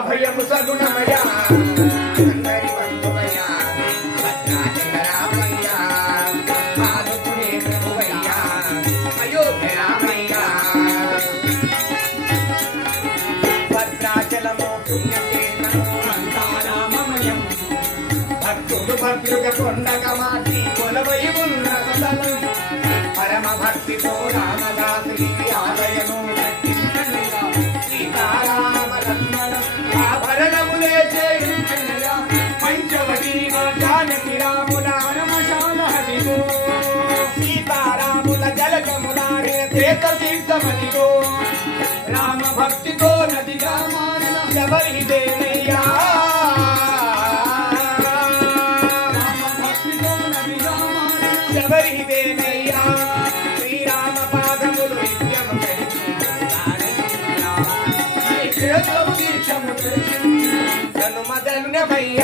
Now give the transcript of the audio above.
అభయము సగుణమయ అందరి బంధువయ్య భద్రాచల రామయ్య ఆదుకునే ప్రభువయ్య అయోధ్య రామయ్య భద్రాచలము పుణ్యక్షేత్రము అంతా రామమయం భక్తులు భద్రుగ కొండగ మాటి కొలవై ఉన్న సదనం పరమ భక్తితో రామదాసుని ఆలయము కట్టించనుగా సీతారామ లక్ష్మణం ఆభరణములే చేయించనుగా పంచవటి జానకి రాముల హరమశాల హరిగో సీతారాముల జలకములాడే చేత తీర్థమనిగో రామ భక్తితో నదిగా మారిన శబరిదేనయ్యా రామ భక్తితో నదిగా మారిన శబరిదేనయ్యా శ్రీరామ పాదములు నిత్యము దీక్షము హనుమదన్యమయ్య